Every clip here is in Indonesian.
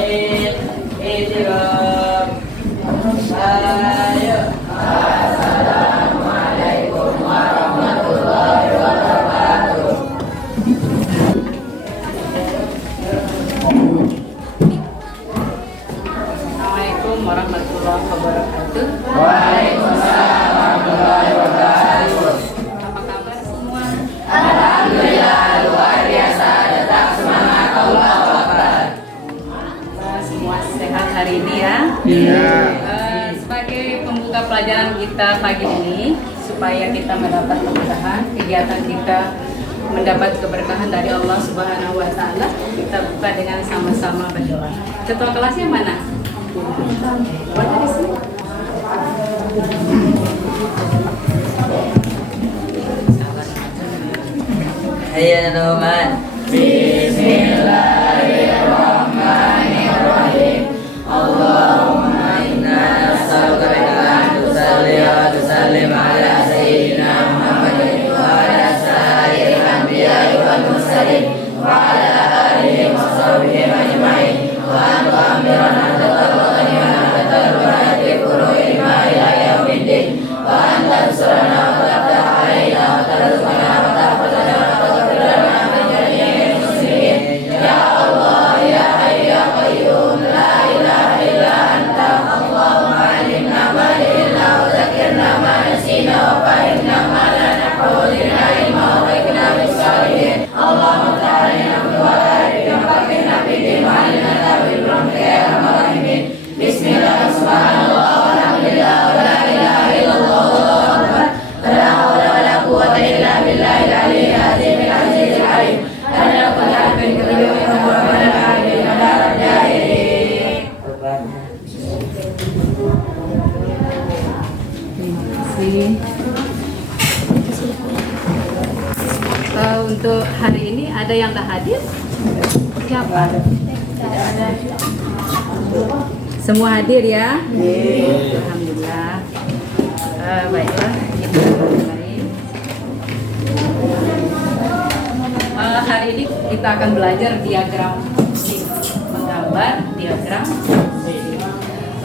Baik, Istiqom. Ayo. Assalamualaikum warahmatullahi wabarakatuh. Assalamualaikum warahmatullahi wabarakatuh. Waalaikumsalam warahmatullahi wabarakatuh. Apa kabar semua? Alhamdulillah luar biasa, tetap semangat, Allah Akbar. Semua sehat hari ini ya. Iya. Sebagai pembuka pelajaran kita pagi ini, supaya kita mendapat keberkahan, kegiatan kita mendapat keberkahan dari Allah Subhanahu wa Ta'ala, kita buka dengan sama-sama berdoa. Ketua kelasnya mana? Mana di sini? Ayo teman. Bismillahirrahmanirrahim. Allahumma inna nas'aluka an tusalli wa tusallim ala sayyidina Muhammadin wa ala sayyidil anbiya'i wal mursalin wa ala alihi wa sahbihi ajma'in wa an tu'amirana taqabbal wa taqabbal fi qulubi ma ila yaumiddin wa an tansurana wa taftah alaina wa tarzuqana wa tahfazana wa taghfir lana min jami'il muslimin ya Allah ya hayyu ya qayyum la ilaha illa anta Allahumma alimna ma jahilna wa zakkirna ma nasina wa fahimna ma la nahawlina ilma wa qina bis salihin Allahumma ta'alina wa ta'alina wa qina bidin wa alina tawil rahmika ya arhamar rahimin bismillah subhanallah walhamdulillah wa la ilaha illallah wallahu akbar wa la hawla wa la quwwata illa billahil aliyyil azimil azizil alim ana kullu harfin kalimah wa rabbana amin wa la raja'in. Untuk hari ini ada yang tak hadir? Siapa? Tidak ada. Semua hadir ya? Alhamdulillah. Baiklah, kita mulai. Hari ini kita akan belajar diagram fungsi, menggambar diagram fungsi.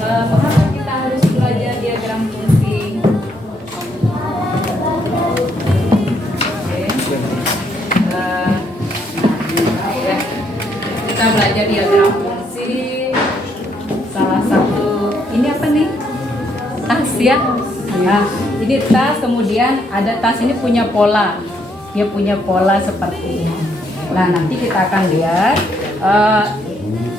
Mengapa kita harus belajar diagram fungsi? Kita belajar diagram fungsi. Salah satu ini apa nih? Tas ya. Nah, ini tas, kemudian ada tas ini punya pola. Dia punya pola seperti ini. Nah, nanti kita akan lihat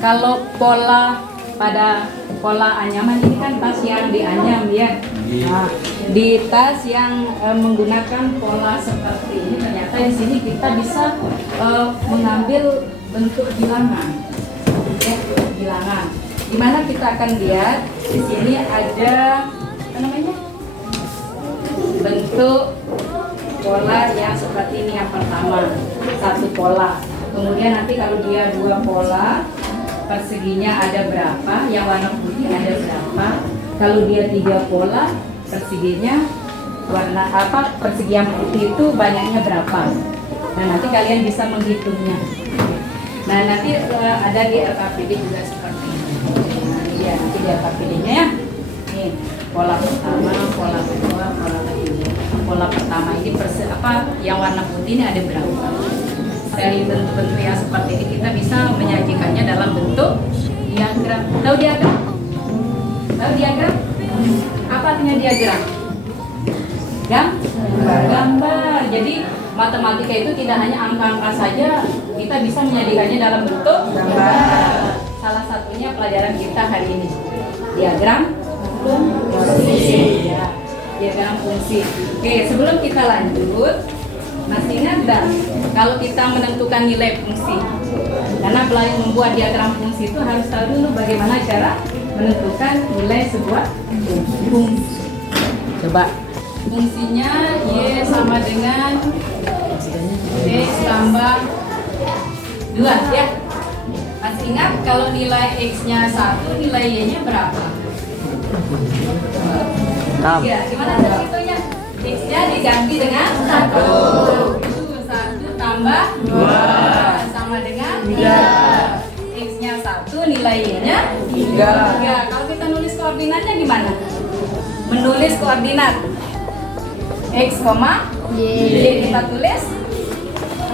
kalau pola pada pola anyaman ini kan tas yang dianyam ya. Nah, di tas yang menggunakan pola seperti ini ternyata di sini kita bisa mengambil bentuk bilangan. Ya, bilangan. Dimana kita akan lihat di sini ada apa namanya? Bentuk pola yang seperti ini yang pertama, satu pola. Kemudian nanti kalau dia dua pola, perseginya ada berapa? Yang warna putih ada berapa? Kalau dia tiga pola, perseginya warna apa? Persegi yang putih itu banyaknya berapa? Nah, nanti kalian bisa menghitungnya. Nah, nanti ada di LKPD juga seperti ini. Nah, iya, nanti di LKPD-nya ya. Nih, pola pertama, pola kedua, pola ketiga. Pola pertama ini yang warna putih ini ada berapa? Dari bentuk-bentuk yang seperti ini kita bisa menyajikannya dalam bentuk diagram. Tahu diagram? Tahu diagram? Apa artinya diagram? Gambar. Jadi matematika itu tidak hanya angka-angka saja, kita bisa menjadikannya dalam bentuk gambar. Salah satunya pelajaran kita hari ini, diagram fungsi. Ya, diagram fungsi. Oke, sebelum kita lanjut, masih ingat enggak kalau kita menentukan nilai fungsi? Karena belajar membuat diagram fungsi itu harus tahu dulu bagaimana cara menentukan nilai sebuah fungsi. Coba. Fungsinya Y sama dengan X tambah 2 ya. Masih ingat kalau nilai X-nya 1, nilai Y-nya berapa? 6. Ya, gimana cara hitungnya? X-nya diganti dengan 1. 1 tambah 2 sama dengan 3. X-nya 1, 1 nilai Y-nya 3. Kalau kita nulis koordinatnya gimana? Menulis koordinat X, Y kita tulis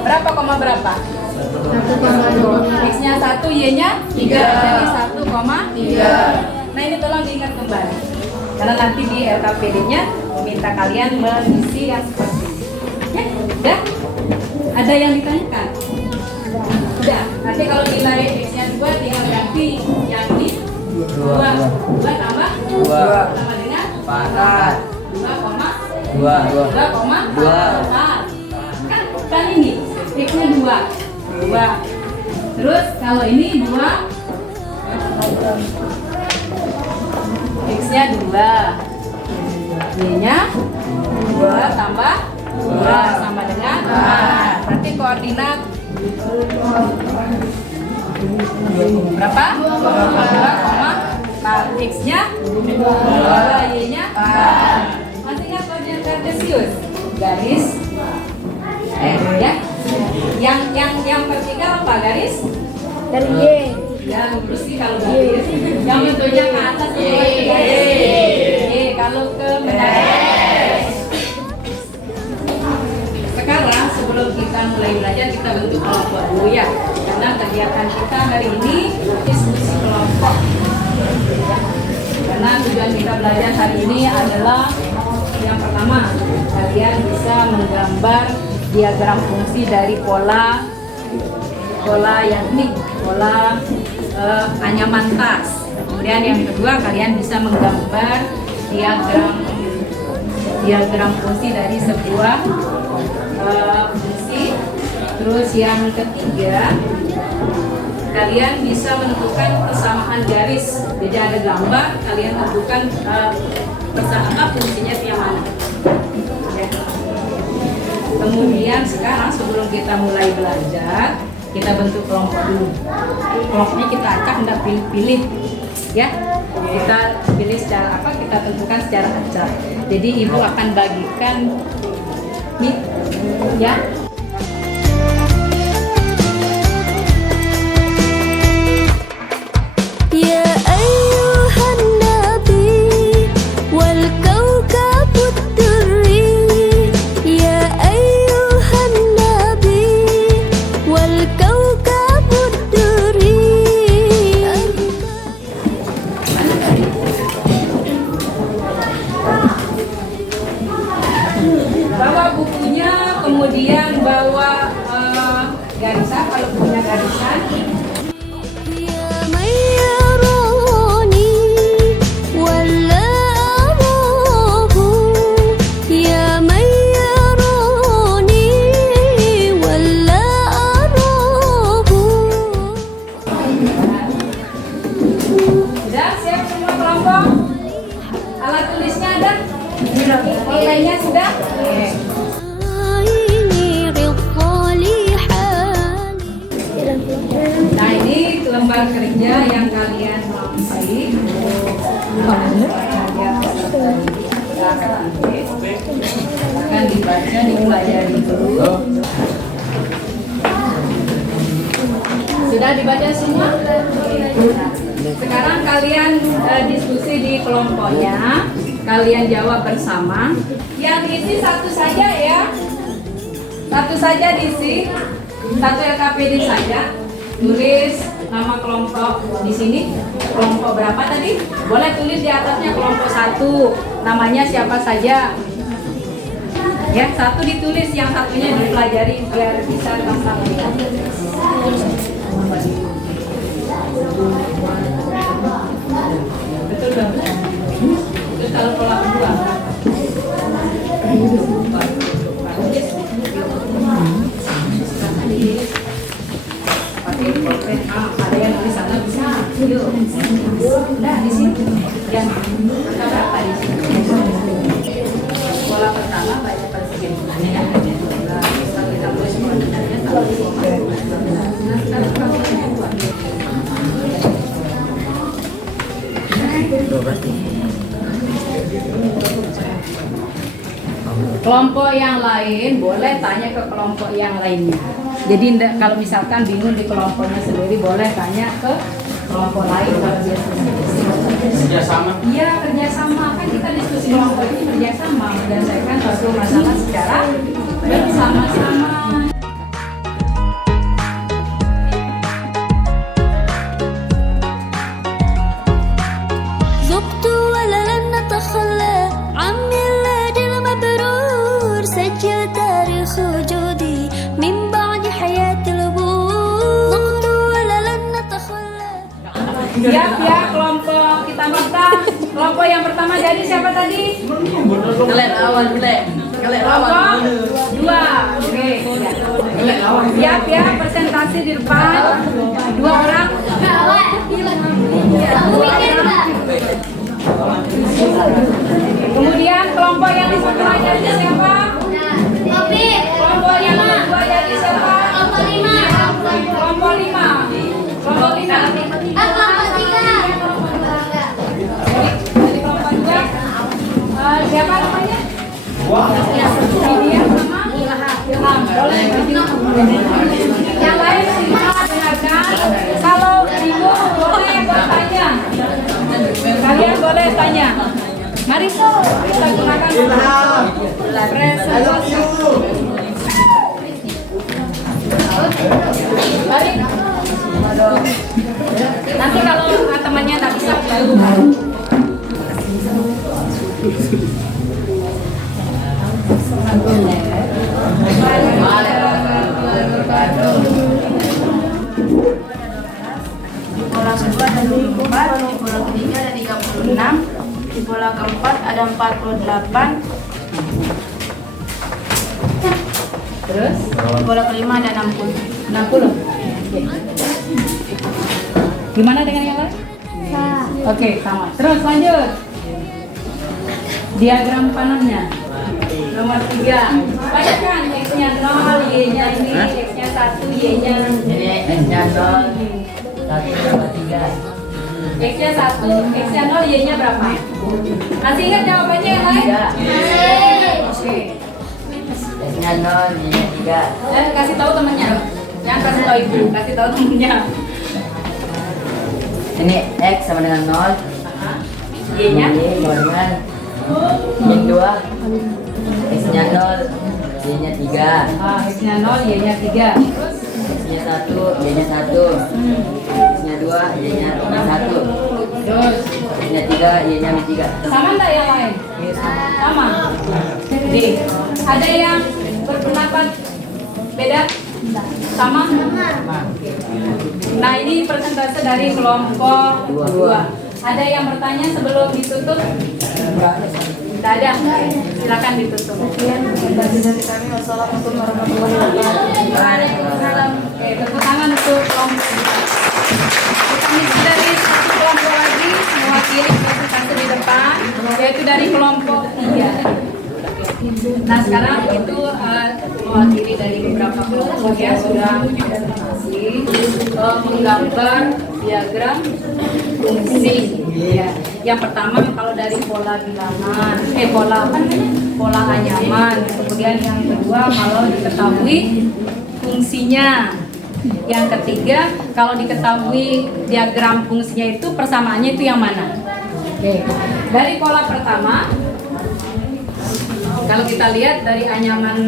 berapa koma berapa? 1,2. X-nya 1, Y-nya 3. Jadi 1,3. Nah ini tolong diingat kembali. Karena nanti di LKPD-nya meminta kalian mengisi yang seperti ini. Ya, udah? Ada yang ditanyakan? Udah. Nanti kalau nilai X-nya 2 tinggal ganti yang ini 2 tambah 2 sama dengan 4 2,2 2 kan ini X-nya 2. Terus kalau ini 2 X-nya 2, Y-nya 2 tambah 2 sama dengan 4. Berarti koordinat berapa? 2,4. X-nya 2, Y-nya 4. Masih ingat koordinat kartesius? Garis ya. Yang vertikal apa garis? Dari Y. Ya lurus sih kalau garis. Yang bentuknya ke atas itu garis. Kalau ke menara. Sekarang sebelum kita mulai belajar kita bentuk kelompok dulu ya. Karena kegiatan kita hari ini diskusi kelompok. Karena tujuan kita belajar hari ini adalah yang pertama, kalian bisa menggambar diagram fungsi dari pola yang ini, pola anyaman tas. Kemudian yang kedua, kalian bisa menggambar diagram fungsi dari sebuah fungsi. Terus yang ketiga, kalian bisa menentukan persamaan garis. Jadi ada gambar, kalian tentukan persamaan fungsinya yang mana. Ya. Kemudian sekarang sebelum kita mulai belajar, kita bentuk kelompok dulu. Kelompoknya kita acak, tidak pilih-pilih, ya. Kita pilih secara apa? Kita tentukan secara acak. Jadi ibu akan bagikan nih, ya. Bawa bukunya, kemudian bawa garisan kalau punya garisan. Sudah siap semua kelompok? Alat tulisnya ada? Nilainya sudah? Nah ini lembar kerja yang kalian isi. Akan dibaca, dipelajari dulu. Sudah dibaca semua? Sekarang kalian diskusi di kelompoknya. Kalian jawab bersama. Yang diisi satu saja ya. Satu saja diisi. Satu LKPD saja. Tulis nama kelompok di sini. Kelompok berapa tadi? Boleh tulis di atasnya kelompok 1. Namanya siapa saja. Ya, satu ditulis, yang satunya dipelajari biar bisa gampang lihat. Betul dong? Terus kalau pola kedua ada yang tulis sana bisa. Yuk, udah di sini. Ya, kita berapa di sini? Pola pertama baca persegiannya ya. Kita tulis koordinatnya sama di Kelompok yang lain boleh tanya ke kelompok yang lainnya. Jadi kalau misalkan bingung di kelompoknya sendiri boleh tanya ke kelompok lain kalau dia Kerjasama. Iya, kerjasama, kan kita diskusi kelompok ini kerjasama menyelesaikan suatu masalah secara bersama-sama. ذقت ولا لن نتخلى عن ميلادي المبرور سجل تاريخ وجودي من بعد حياة الأبوة ذقت ولا لن نتخلى. Siap ya kelompok kita minta. Kelompok yang pertama jadi siapa tadi? Kalian awal boleh. Kalian awal. Kelompok 2. Oke. Siap ya, presentasi di depan. 2 orang. Kemudian kelompok yang di sebelah jadi siapa? Kelompok yang kedua jadi siapa? Kelompok 5. Kelompok 5. Kelompok 5. Jadi kelompok 2. Siapa namanya? Ini yang sama? Ilham. Boleh. Yang lain silakan dengarkan. Kalau bingung boleh bertanya. Kalian boleh tanya. Mari kita gunakan presentasi. Balik. Nanti kalau temannya tak bisa baru. Di pola kedua ada 24, di pola ketiga ada 36, di pola keempat ada 48, Terus di pola kelima ada 60. 60. Oke. Gimana dengan yang lain? Oke, sama. Terus lanjut. Diagram panahnya. Nomor 3. Bayangkan X-nya 0, Y-nya ini, X-nya 1, Y-nya Ini X-nya 0, 1, 2, 3. X-nya 1, X-nya 0, Y-nya berapa? Masih ingat jawabannya yang lain? Oke. X-nya 0, Y-nya 3. Dan kasih tahu temennya. Yang kasih tahu ibu, kasih tahu temennya. Ini X sama dengan 0. Y-nya Y sama dengan yang 2. X-nya 0, Y-nya 3. X-nya 0, Y-nya 3. Terus X-nya 1, Y-nya 1. X-nya 2, Y-nya 1. terus X-nya 3, Y-nya 3. sama enggak yang lain? Sama. Jadi, ada yang berpendapat beda? Sama? Nah, ini persentase dari kelompok 2. Ada yang bertanya sebelum ditutup? Tidak ada. Silakan ditutup. Dari kami, wassalamualaikum warahmatullahi wabarakatuh. Waalaikumsalam. Oke, tepuk tangan untuk kelompok. Kita dari satu kelompok lagi mewakili presentasi di depan, yaitu dari kelompok 3. Nah, sekarang itu mewakili dari beberapa kelompok yang sudah presentasi menggambar diagram fungsi. Ya. Yang pertama kalau dari pola bilangan, pola apa namanya? Pola anyaman. Kemudian yang kedua kalau diketahui fungsinya. Yang ketiga kalau diketahui diagram fungsinya itu persamaannya itu yang mana? Oke. Dari pola pertama, kalau kita lihat dari anyaman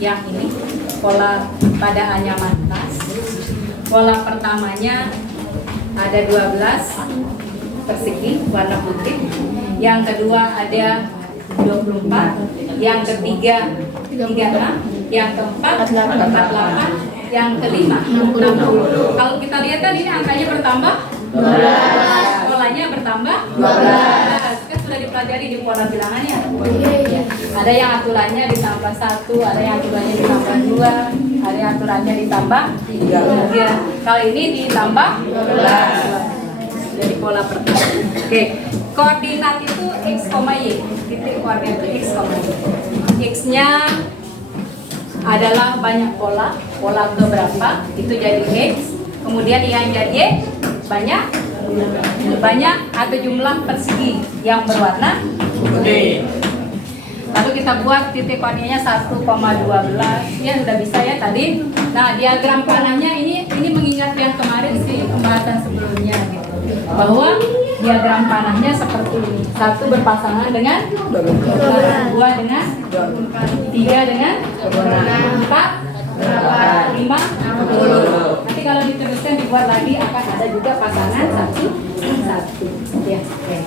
yang ini, pola pada anyaman tas, pola pertamanya ada 12 persegi warna putih, yang kedua ada 24, yang ketiga 36, yang keempat 48, yang kelima 60. Kalau kita lihat kan ini angkanya bertambah, polanya bertambah 12. Kan sudah dipelajari di pola bilangannya. Ada yang aturannya ditambah 1, ada yang aturannya ditambah 2, ada yang aturannya ditambah 3. Kalau ini ditambah 12. Dari pola pertama. Oke, koordinat itu x, y. Titik koordinat itu x, y. X-nya adalah banyak pola. Pola keberapa itu jadi x. Kemudian yang jadi y banyak atau jumlah persegi yang berwarna putih. Lalu kita buat titik koordinatnya 1,12. Ya sudah bisa ya tadi. Nah diagram panahnya ini mengingat yang kemarin sih pembahasan sebelumnya gitu. Bahwa diagram panahnya seperti ini. 1 berpasangan dengan 2 dengan 3 dengan 4 5 10. Nanti kalau diteruskan dibuat lagi akan ada juga pasangan 1 ya. Oke.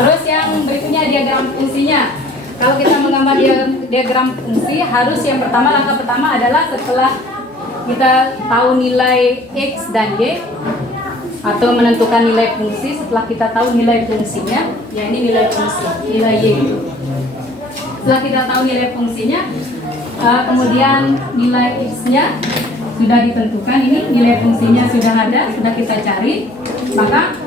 Terus yang berikutnya diagram fungsinya. Kalau kita menggambar diagram fungsi harus yang pertama, langkah pertama adalah setelah kita tahu nilai X dan Y atau menentukan nilai fungsi, setelah kita tahu nilai fungsinya, ya ini nilai fungsi, nilai Y. Setelah kita tahu nilai fungsinya, kemudian nilai X-nya sudah ditentukan, ini nilai fungsinya sudah ada, sudah kita cari, maka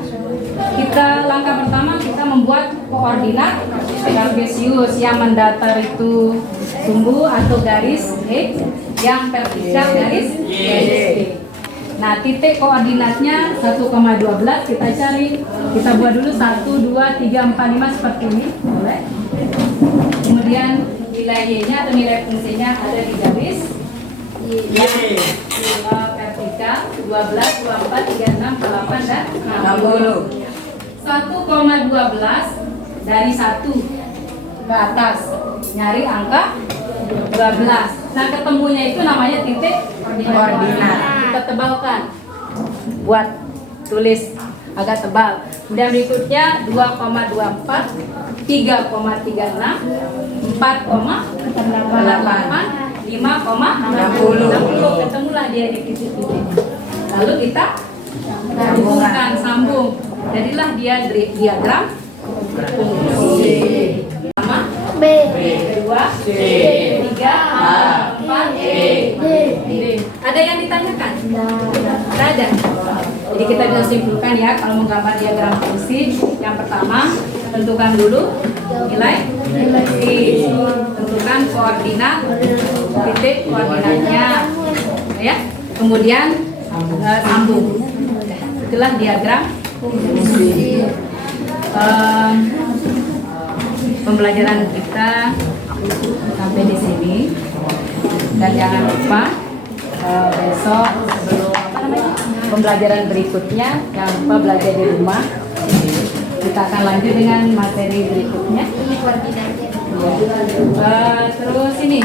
kita langkah pertama kita membuat koordinat kartesius yang mendatar itu sumbu atau garis X, yang vertikal garis Y. Nah titik koordinatnya 1,12 kita cari, kita buat dulu 1, 2, 3, 4, 5 seperti ini, boleh. Kemudian nilai Y-nya atau nilai fungsinya ada di garis yang vertikal 12, 24, 36, 48 dan 60. 1,12 dari 1 ke atas nyari angka 12. Nah ketemunya itu namanya titik koordinat. Kita tebalkan, buat tulis agak tebal. Kemudian berikutnya 2,24, 3,36, 4,88, 5,60. Ketemulah dia di titik-titik. Lalu kita sambung. Jadilah dia diagram fungsi. Pertama B. Kedua C. Ketiga A. 4 E. D. Ada yang ditanyakan? Tidak ada. Jadi kita bisa simpulkan ya kalau menggambar diagram fungsi. Yang pertama tentukan dulu nilai X, tentukan koordinat titik koordinatnya, ya. Kemudian sambung. Itulah diagram fungsi. Pembelajaran kita sampai di sini, dan jangan lupa besok sebelum pembelajaran berikutnya jangan lupa belajar di rumah. Kita akan lanjut dengan materi berikutnya. Terus ini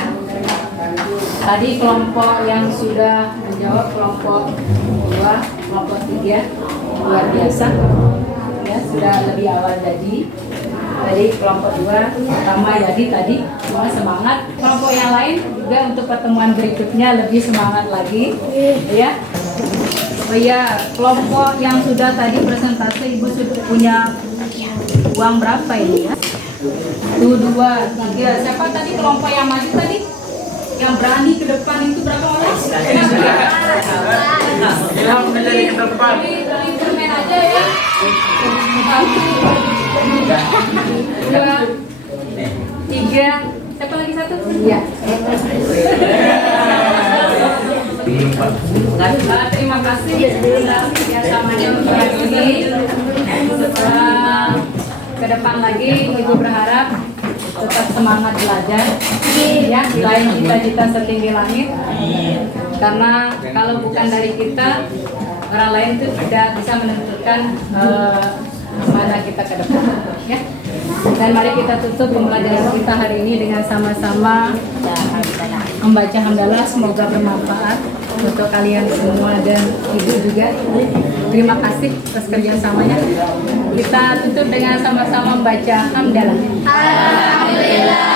tadi kelompok yang sudah menjawab, kelompok 2, kelompok 3 luar biasa ya, sudah lebih awal tadi. Kelompok 2 pertama jadi tadi semua semangat. Kelompok yang lain juga untuk pertemuan berikutnya lebih semangat lagi ya. Oh iya, kelompok yang sudah tadi presentasi Ibu sudah punya uang berapa ini ya? 1, 2, 3. Siapa tadi kelompok yang maju tadi? Yang berani ke depan itu berapa orang? Yang menjadi ke depan. Beli permen aja ya. 1, 2, 3. Siapa lagi 1? Iya. Terima kasih kerjasamanya untuk hari ini. Ke depan lagi Ibu berharap tetap semangat belajar ya, selain cita-cita setinggi langit, karena kalau bukan dari kita, orang lain itu tidak bisa menentukan mana kita ke depan ya. Dan mari kita tutup pembelajaran kita hari ini dengan sama-sama membaca hamdalah. Semoga bermanfaat untuk kalian semua dan Ibu juga. Terima kasih atas kerjasamanya. Kita tutup dengan sama-sama membaca hamdalah. Alhamdulillah.